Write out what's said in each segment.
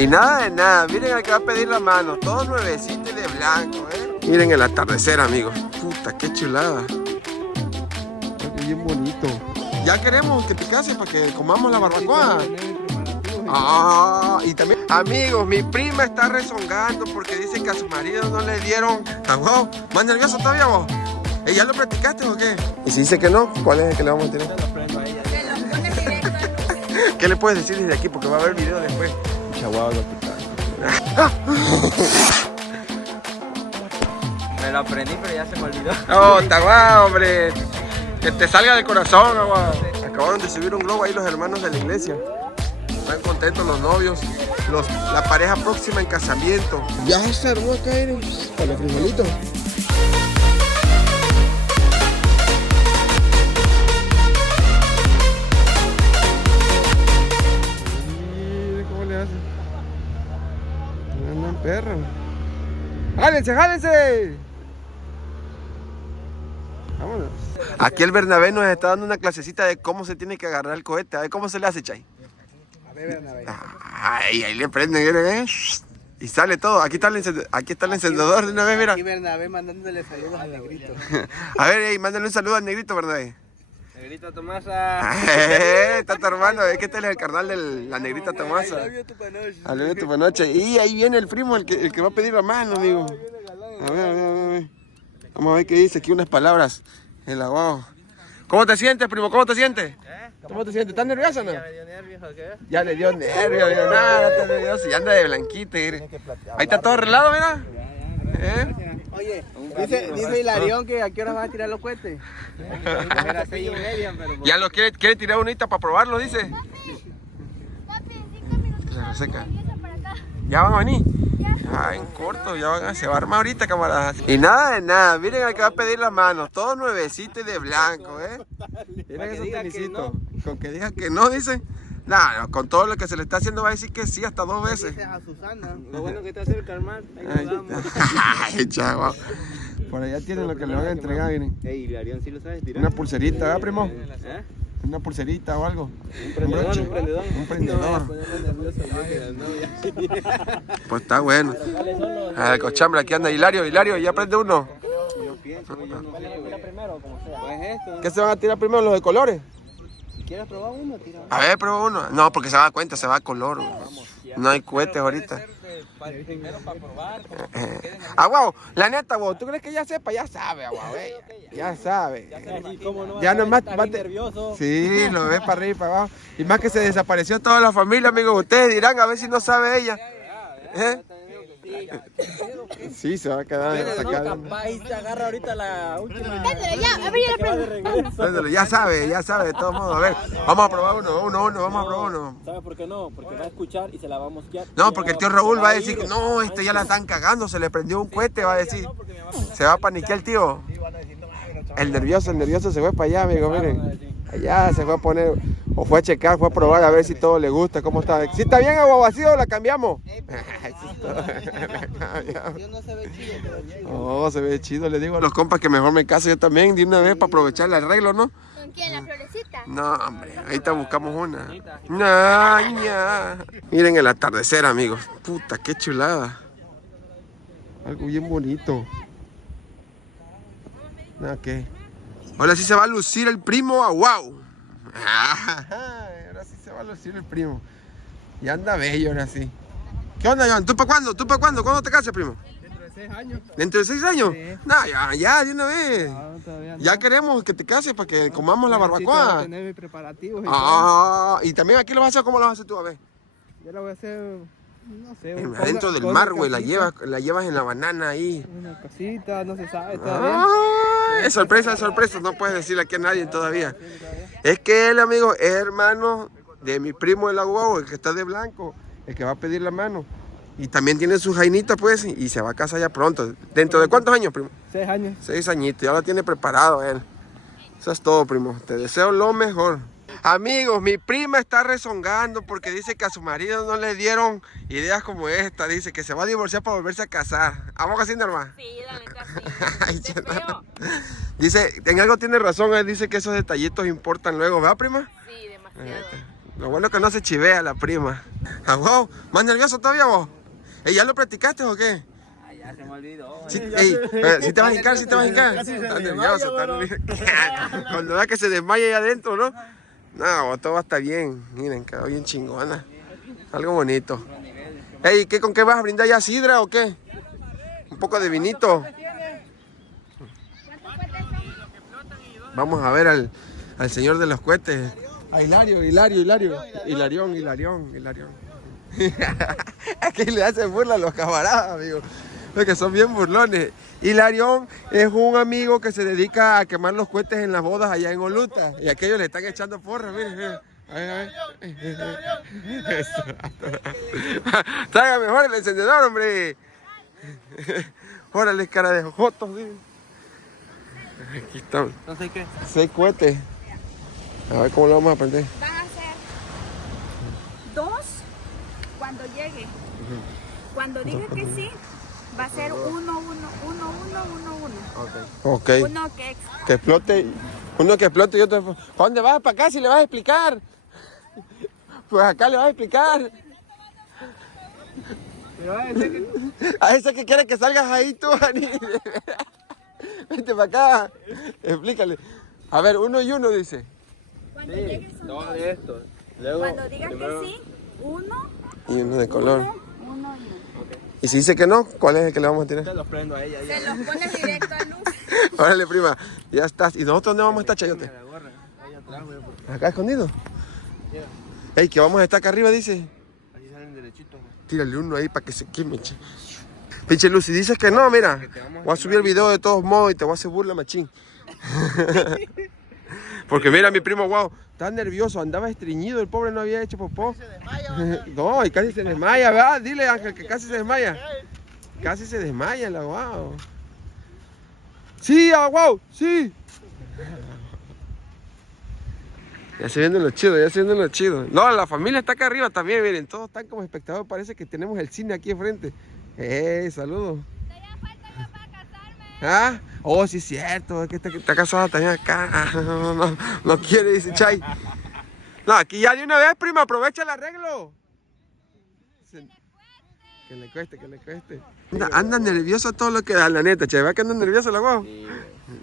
Y nada de nada, miren al que va a pedir la mano, todo nuevecito y de blanco, Miren el atardecer, amigos. Puta, qué chulada. Algo bien bonito. Ya queremos que te cases para que comamos la barbacoa. Y también, amigos, mi prima está rezongando porque dice que a su marido no le dieron. Wow, ¿más nervioso todavía vos? ¿Ya lo practicaste o qué? Y si dice que no, ¿cuál es el que le vamos a tirar? ¿Qué le puedes decir desde aquí? Porque va a haber video después. Chaguado lo Me lo aprendí, pero ya se me olvidó. Oh, está guau, hombre. Que te salga del corazón, guau. Acabaron de subir un globo ahí los hermanos de la iglesia. Están contentos los novios, la pareja próxima en casamiento. Ya se armó acá, para los frijolitos. Mira cómo le hacen. Andan perro. ¡Jálense, jálense! Vámonos. Aquí el Bernabé nos está dando una clasecita de cómo se tiene que agarrar el cohete. A ver cómo se le hace, Chay. Ay, ahí le prenden, ¿eh? Y sale todo. Aquí está el encendedor de una vez, mira. Aquí Bernabé mandándole saludos al negrito. A ver, mándale un saludo al negrito, Bernabé. Negrito Tomasa. Está tu hermano, es que este es el carnal de la negrita Tomasa. Alivio tu panoche. Y ahí viene el primo, el que va a pedir la mano, amigo. A ver. Vamos a ver qué dice aquí unas palabras. El aguado. ¿Cómo te sientes, primo? ¿Cómo te sientes? ¿Cómo te sientes? ¿Estás nervioso o no? ¿Ya le dio nervios o qué? Ya le dio nervios, nada, no está nervioso. Ya anda de blanquito. Ahí está todo arreglado, mira. Oye, dice Hilarión que a qué hora vas a tirar los cohetes. A las 6:30, pero... Ya lo quiere tirar unita para probarlo, dice. Papi, en 5 minutos Se reseca. regresa para acá. Ya van a venir. En corto, se va a armar ahorita, camaradas. Y nada de nada, miren al que va a pedir las manos, todo nuevecito y de blanco, Miren esos tenisitos. Con que diga que no, dice. Nada, con todo lo que se le está haciendo va a decir que sí hasta 2 veces. A Susana. Lo bueno que te acerca, hermano. Ahí nos vamos. Ay, chavo. Por allá tienen lo que le van a entregar, miren. Ey, Hilarión, ¿sí lo sabes tirar? Una pulserita, ¿verdad, primo? ¿Eh? Una pulserita o algo. Un prendedor. Un prendedor. Pues está bueno. El cochambre, aquí anda Hilario, ya prende uno. Yo pienso que yo no sé. Primero, como sea. Pues esto. ¿Qué se van a tirar primero, los de colores? Si quieres probar uno, tira. A ver, prueba uno. No, porque se va a dar cuenta, se va a color. No hay cohetes ahorita. Primero para probar. Guau, la neta, guau, ¿tú crees que ya sepa? Ya sabe, guau, ya sabe. Ya nomás va nervioso. Sí, lo ves para arriba y para abajo. Y más que se desapareció toda la familia, amigos. Ustedes dirán a ver si no sabe ella. Sí, se va a quedar sacada. Capaz y se agarra ahorita la última. Ya, a ver, ya la prendo. Préndelo, ya sabe, de todos modos. A ver, vamos a probar uno, vamos a probar uno. ¿Sabe por qué no? Porque va a escuchar y se la va a mosquear. No, porque el tío Raúl va a decir que no, ya la están cagando, se le prendió un cohete, va a decir. Se va a paniquear el tío. El nervioso se fue para allá, amigo, miren. Allá se fue a poner, o fue a checar, fue a probar a ver si todo le gusta, cómo está. Si está bien agua vacío, la cambiamos. No se ve chido, pero Oh, se ve chido, le digo a los compas que mejor me caso yo también de una vez para aprovechar el arreglo, ¿no? ¿Con quién? ¿La florecita? No, hombre, ahorita buscamos una. Ña. Miren el atardecer, amigos. Puta, qué chulada. Algo bien bonito. Nada, ¿qué? Ahora sí se va a lucir el primo a wow. Ahora sí se va a lucir el primo. Y anda bello ahora sí. ¿Qué onda, Joan? ¿Tú para cuándo? ¿Cuándo te casas, primo? dentro de 6 años. ¿Dentro de 6 años? Sí. No, ya, de una vez. No, todavía no. Ya queremos que te cases para que comamos la barbacoa. Tener mis preparativos y todo. Y también aquí lo vas a hacer, ¿cómo lo vas a hacer tú? A ver. Yo lo voy a hacer, no sé. Adentro del mar, güey, la llevas en la banana ahí. Una cosita, no se sabe todavía. Es sorpresa, no puedes decirle aquí a nadie todavía. Es que él, amigo, es hermano de mi primo el aguao, el que está de blanco, el que va a pedir la mano. Y también tiene su jainita, pues, y se va a casar ya pronto. ¿Dentro de cuántos años, primo? 6 años. 6 añitos, ya lo tiene preparado él. Eso es todo, primo. Te deseo lo mejor. Amigos, mi prima está rezongando porque dice que a su marido no le dieron ideas como esta. Dice que se va a divorciar para volverse a casar. ¿Vamos haciendo, hermano? Sí, la neta sí. Qué feo. Dice, en algo tiene razón, él dice que esos detallitos importan luego, ¿verdad, prima? Sí, demasiado. Lo bueno es que no se chivea la prima. Ah, wow, ¿más nervioso todavía vos? ¿Ya lo practicaste o qué? Ya se me olvidó. Sí, ¿sí te vas a hincar? ¿Sí te vas a hincar? Está nervioso, está nervioso. Cuando vea que se desmaya ahí adentro, ¿no? No, todo va a estar bien. Miren, quedó bien chingona. Algo bonito. Ey, ¿qué, con qué vas a brindar ya? ¿Sidra o qué? Un poco de vinito. Vamos a ver al señor de los cohetes. A Hilario. Hilarión. Aquí le hacen burla a los camaradas, amigos. Porque son bien burlones. Hilarión es un amigo que se dedica a quemar los cohetes en las bodas allá en Oluta. Y aquellos le están echando porras, miren. Eso. Traiga mejor el encendedor, hombre. Órale, cara de jotos, miren. Aquí están. No sé qué. 6 cohetes. A ver cómo lo vamos a aprender. Van a ser 2 cuando llegue. Cuando diga que sí, va a ser 1, 1, 1, 1, 1, 1. Ok. Uno que Que explote. Uno que explote y otro. ¿Para dónde vas? ¿Para acá? Si le vas a explicar. Pues acá le vas a explicar. A ese que quiere que salgas ahí tú, Ani. Vente para acá. Explícale. A ver, 1 y 1 dice. Cuando llegue son 2. de estos. Luego, Cuando digas que sí, 1, Y uno de color. 1 y 1. Y si dice que no, ¿cuál es el que le vamos a tirar? se los prendo a ella. Se los pones directo a luz. Órale, prima. Ya estás. ¿Y nosotros dónde vamos a estar, Chayote? La gorra. Ahí atrás, güey. ¿Acá escondido? Ey, que vamos a estar acá arriba, dice. Así salen derechitos. Tírale uno ahí para que se queme, che. Pinche Luz, si dices que no, mira, voy a subir el video de todos modos y te voy a hacer burla, machín. Porque mira, mi primo, wow, está nervioso, andaba estreñido, el pobre no había hecho popó. No, y casi se desmaya, ¿verdad? Dile, Ángel, que casi se desmaya. Casi se desmaya la wow. Sí, wow, sí. Ya se viene lo chido, No, la familia está acá arriba también, miren, todos están como espectadores, parece que tenemos el cine aquí enfrente. Saludos. Todavía falta yo para casarme. ¿Ah? Oh, sí es cierto, es que está casada también acá. No quiere, dice Chay. No, aquí ya de una vez, prima, aprovecha el arreglo. Que le cueste. Anda nervioso todo lo que da, la neta, Chay, ¿va que anda nervioso la guau? Sí,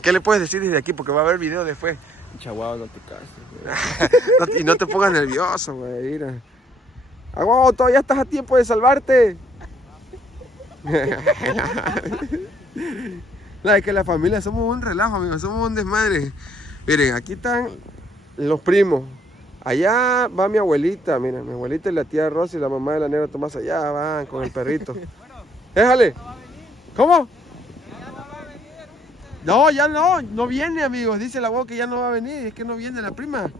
¿Qué le puedes decir desde aquí? Porque va a haber video después. chaguado, no te cases. Y no te pongas nervioso, güey, mira. Ah, guau, todavía estás a tiempo de salvarte. Es que la familia somos un relajo, amigos, somos un desmadre. Miren, aquí están los primos. Allá va mi abuelita, mira, mi abuelita y la tía Rosy y la mamá de la negra Tomás allá van con el perrito. Déjale. ¿Cómo? No, ya no viene, amigos. Dice la voz que ya no va a venir, es que no viene la prima.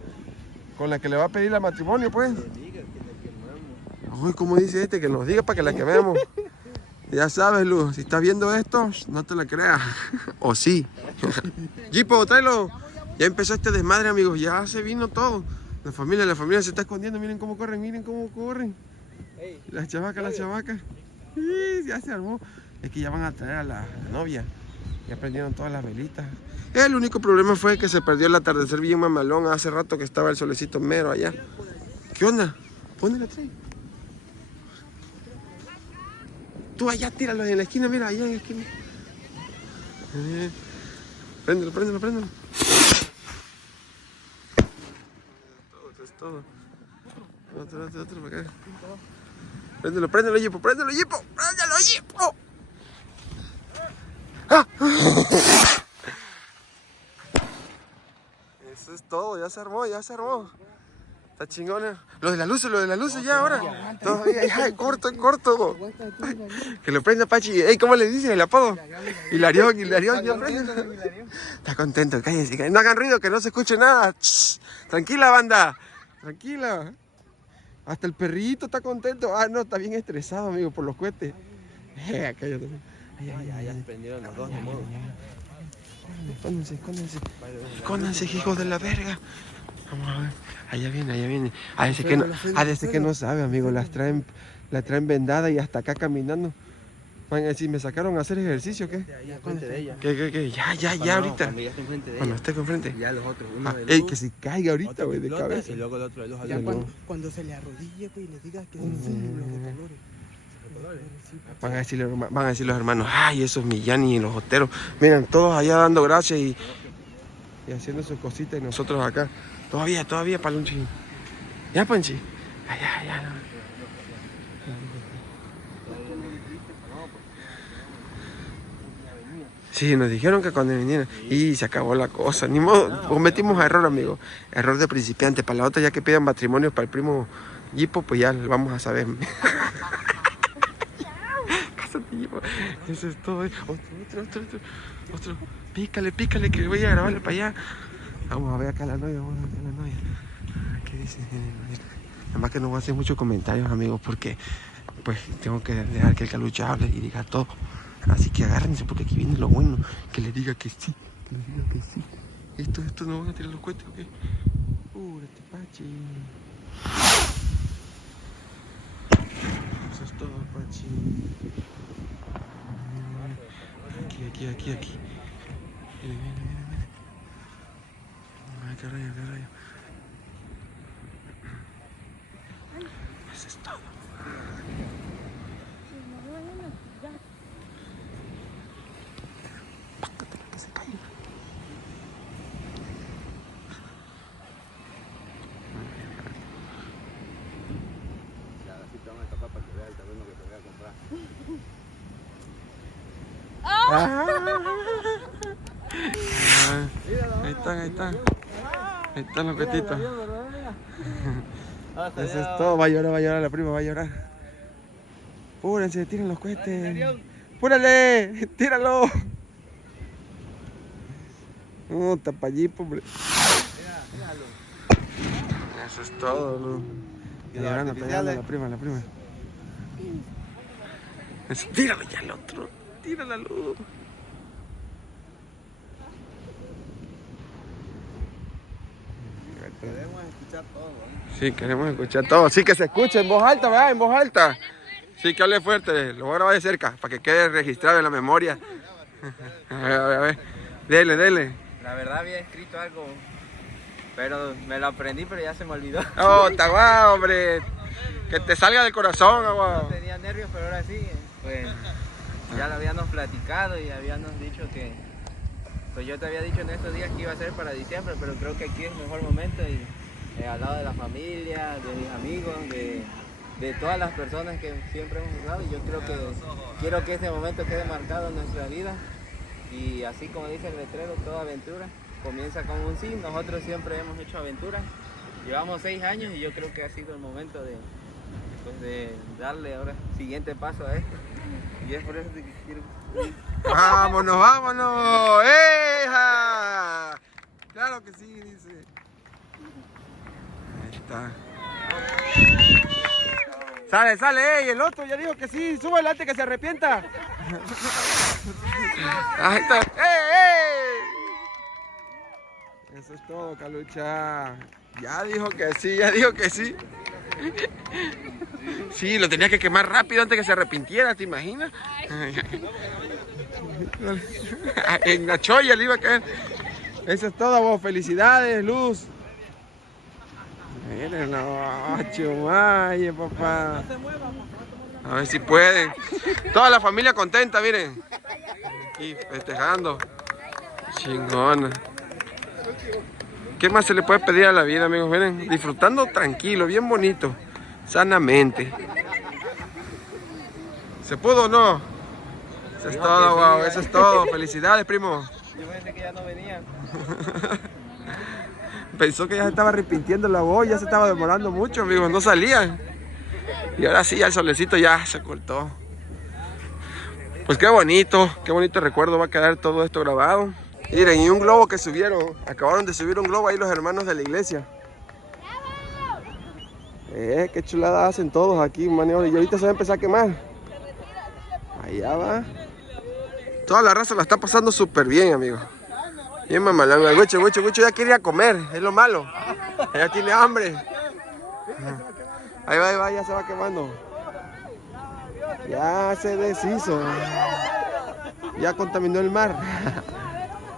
Con la que le va a pedir el matrimonio, pues. Uy, ¿cómo dice este? Que nos diga para que la quememos. Ya sabes, Luz, si estás viendo esto, no te la creas. O sí. Jipo, tráelo. Ya empezó este desmadre, amigos. Ya se vino todo. La familia se está escondiendo. Miren cómo corren. Las chavacas. Ya se armó. Es que ya van a traer a la novia. Ya prendieron todas las velitas. El único problema fue que se perdió el atardecer bien mamalón. Hace rato que estaba el solecito mero allá. ¿Qué onda? Ponle la tray. Tú allá tíralo en la esquina, mira, allá en la esquina. Préndelo. Es todo. Otro para acá. Préndelo, Yipo. ¡Ah! Eso es todo, ya se armó. Está chingona. Lo de las luces ya ahora. Todavía, ya, corto. Que lo prenda Pachi. Ey, ¿cómo le dices el apodo? Hilarión, ya prende. Está contento, cállense. No hagan ruido, que no se escuche nada. Tranquila, banda. Tranquila. Hasta el perrito está contento. Ah, no, está bien estresado, amigo, por los cohetes. Cállate. Ya se prendieron los dos, de modo. Escóndanse, hijos de la verga. Vamos a ver. Allá viene. A ese que no sabe, amigo. La traen vendada y hasta acá caminando. Van a decir, ¿me sacaron a hacer ejercicio o qué? Ya, frente de ella. ¿Qué? Ya, ahorita. Cuando ya está enfrente de Cuando ella. esté con frente. Ya los otros, uno de Ey, luz, que se caiga ahorita, otro güey, de de flota, cabeza. y luego el otro de luz. Ya no. Cuando se le arrodille, pues, y le diga que son símbolos de colores. Van a decir los hermanos, ay, esos Millán y los Oteros. Miren, todos allá dando gracias y haciendo sus cositas y nosotros acá. Todavía, Palunchi. Ya, Panchi. Ya. No. Sí, nos dijeron que cuando vinieran. Y se acabó la cosa. Ni modo, cometimos error, amigo. Error de principiante. Para la otra, ya que pidan matrimonios para el primo Yipo, pues ya lo vamos a saber. Cásate, Yipo. Eso es todo. Otro. Pícale, que voy a grabarle para allá. Vamos a ver acá la novia, ¿Qué dice? Además que no voy a hacer muchos comentarios, amigos, porque pues tengo que dejar que el Calucha hable y diga todo. Así que agárrense porque aquí viene lo bueno. Que le diga que sí. Esto no van a tirar los cohetes, ¿o qué? Púrate, Pachi. Eso es todo, Pachi. Aquí. Mira. Ay, qué rayo. Eso es todo. Que se caiga. Ahí están los cuetitos. Eso es todo. Va a llorar la prima, va a llorar. Púrense, tiren los cohetes. ¡Púrale! ¡Tíralo! No, tapallipo, hombre. Eso es todo, ¿no? Llorando, pegando a la prima. Eso, tíralo ya al otro. Tírala, luz. Queremos escuchar todo, ¿eh? Sí, queremos escuchar todo. Sí, que se escuche en voz alta, ¿verdad? En voz alta. Sí, que hable fuerte. Lo voy a grabar de cerca para que quede registrado en la memoria. A ver. Dele. La verdad había escrito algo, pero me lo aprendí, pero ya se me olvidó. Oh, está guau, hombre. Que te salga del corazón, agua. Tenía nervios, pero ahora sí, pues ya lo habíamos platicado y habíamos dicho que, pues yo te había dicho en estos días que iba a ser para diciembre, pero creo que aquí es el mejor momento y al lado de la familia, de mis amigos, de todas las personas que siempre hemos jugado, y yo quiero que ese momento quede marcado en nuestra vida. Y así como dice el letrero, toda aventura comienza con un sí. Nosotros siempre hemos hecho aventuras. Llevamos 6 años y yo creo que ha sido el momento de darle ahora siguiente paso a esto. Y es por eso que quiero... ¡Vámonos! ¡Eja! Claro que sí, dice. Ahí está. Sale, el otro ya dijo que sí, súbale antes que se arrepienta. Ahí está. ¡Ey! Eso es todo, Calucha. Ya dijo que sí. Sí, lo tenía que quemar rápido antes que se arrepintiera, ¿te imaginas? En la cholla le iba a caer. Eso es todo, vos. Felicidades, Luz. Miren, no, Chumaya, papá. A ver si pueden. Toda la familia contenta, miren. Y festejando. Chingona. ¿Qué más se le puede pedir a la vida, amigos? Miren, disfrutando tranquilo, bien bonito, sanamente. ¿Se pudo o no? Eso es todo, wow, eso es todo. Felicidades, primo. Yo pensé que ya no venía. Pensó que ya se estaba arrepintiendo la voz, ya se estaba demorando mucho, amigos, no salían. Y ahora sí, ya el solecito ya se cortó. Pues qué bonito recuerdo va a quedar todo esto grabado. Miren, y un globo que subieron, acabaron de subir un globo ahí los hermanos de la iglesia. Qué chulada hacen todos aquí, maniobra. Y ahorita se va a empezar a quemar. Allá va. Toda la raza la está pasando súper bien, amigos. Bien mamalán, el Huicho ya quería comer, es lo malo. Ella tiene hambre. Ahí va, ya se va quemando. Ya se deshizo. Ya contaminó el mar.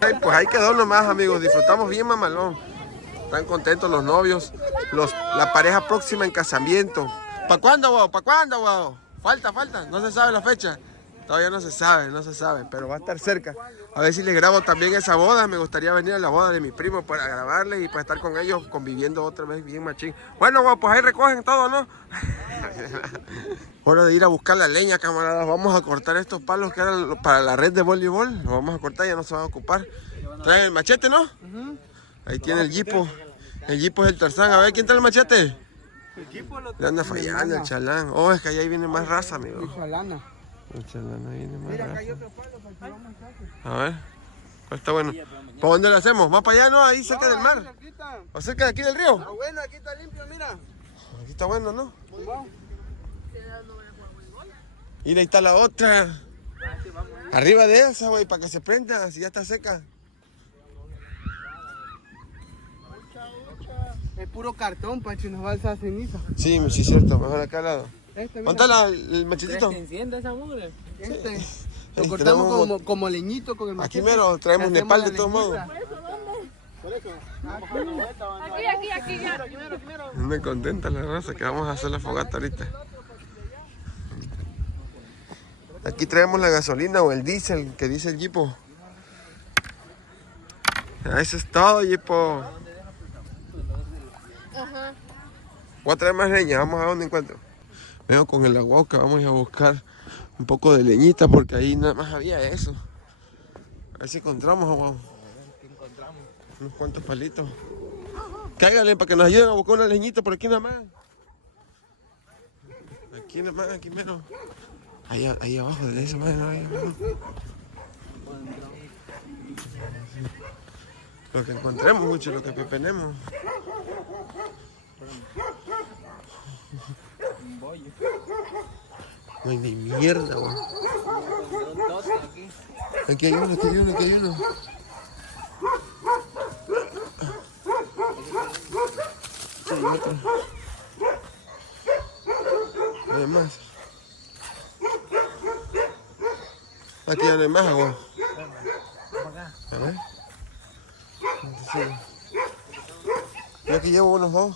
Ay, pues ahí quedó nomás, amigos. Disfrutamos bien, mamalón. Están contentos los novios. La pareja próxima en casamiento. ¿Para cuándo, guau? ¿Para cuándo, guau? Falta. No se sabe la fecha. Todavía no se sabe, pero va a estar cerca. A ver si les grabo también esa boda. Me gustaría venir a la boda de mi primo para grabarles y para estar con ellos conviviendo otra vez bien machín. Bueno, guau, pues ahí recogen todo, ¿no? Hora de ir a buscar la leña, camaradas. Vamos a cortar estos palos que eran para la red de voleibol. Los vamos a cortar, ya no se van a ocupar. Traen el machete, ¿no? Ahí tiene el Jipo. El Jipo es el Tarzán. A ver, ¿quién trae el machete? Le anda fallando el chalán. Oh, es que ahí viene más raza, amigo. El chalán ahí viene más raza. A ver. ¿Cuál está bueno? ¿Para dónde lo hacemos? ¿Más para allá, no? Ahí cerca del mar. ¿O cerca de aquí del río? Ah, bueno, aquí está limpio, mira. Aquí está bueno, ¿no? Mira, ahí está la otra. Arriba de esa, güey, para que se prenda, si ya está seca. Es puro cartón, Pancho, nos va a esa ceniza. Sí, sí, cierto. Mejor acá al lado. ¿Dónde está el machetito? ¿Se enciende esa mugre? Lo cortamos como leñito con el machete. Aquí mero, traemos Nepal de todos modos. Aquí ya. Me contenta la raza que vamos a hacer la fogata ahorita. Aquí traemos la gasolina o el diésel que dice el Jipo. Eso es todo, Jipo. Voy a traer más leña, vamos a ver dónde encuentro. Vengo con el agua que vamos a ir a buscar un poco de leñita porque ahí nada más había eso. A ver si encontramos agua. Unos cuantos palitos. Cáigale para que nos ayuden a buscar una leñita por aquí nada más. Aquí nada más, aquí menos. Ahí abajo, de esa manera, ahí abajo. Lo que encontremos, mucho, lo que pepenemos. No hay ni mierda, güey. Aquí hay uno. Sí, otro. Además. Aquí ya no hay más agua. A ver. Yo aquí llevo unos dos.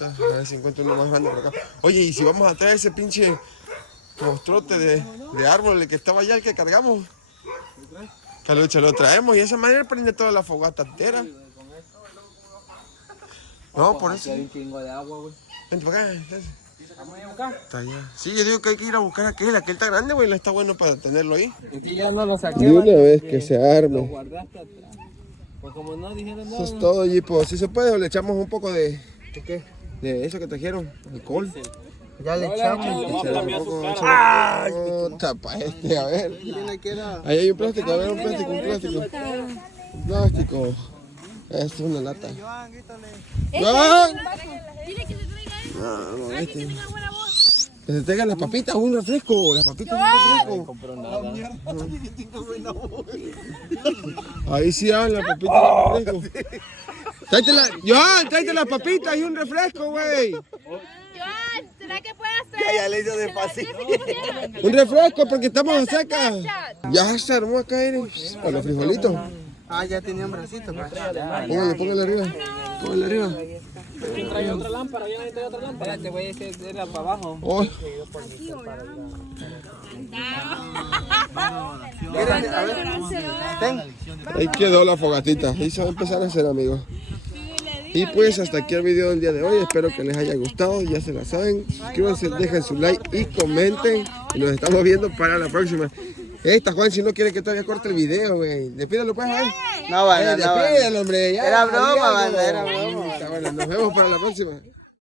A ver si encuentro uno más grande por acá. Oye, y si vamos a traer ese pinche monstruote de árbol que estaba allá, el que cargamos. Calucha, lo traemos y de esa manera prende toda la fogata entera. No, por eso. Hay un chingo de agua, güey. Vente para acá. ¿Vamos a buscar? Está allá. Sí, yo digo que hay que ir a buscar aquel está grande, güey, está bueno para tenerlo ahí. Aquí ya no lo saqué. De una vez que se Lo arme. guardaste atrás. Pues como no dijeron nada. Eso es todo, Jipo. Si se puede, o le echamos un poco de... ¿De qué? De eso que trajeron, alcohol. Ya le echamos. Échale un poco, échale. Tapa este, a ver. Ahí hay un plástico, a ver, un plástico. Esto es una lata. ¡Joan! Dile que se traiga eso. No, Que tenga buena voz. Que se traigan las papitas, un refresco. Las papitas, un refresco. Ahí sí hablan las papitas, un refresco. Joan, tráete las papitas y un refresco, güey. Joan, ¿será que puedas traer? Ya le hizo despacito. Un refresco porque estamos a seca. Ya se armó acá, a los frijolitos. Ah, ya tenía un bracito. Póngale arriba. Trae otra lámpara, ya necesito otra lámpara. Te voy a decir de la para abajo. Oh. Ahí quedó la fogatita. Ahí se va a empezar a hacer, amigos. Y pues hasta aquí el video del día de hoy. Espero que les haya gustado. Ya se la saben. Suscríbanse, dejen su like y comenten. Y nos estamos viendo para la próxima. Esta Juan, si no quiere que todavía corte el video, güey. Despídalo, pues, Juan. No, banda, Despídalo, hombre. Ya, Era broma, adiós, banda, era broma. Bueno, nos vemos para la próxima.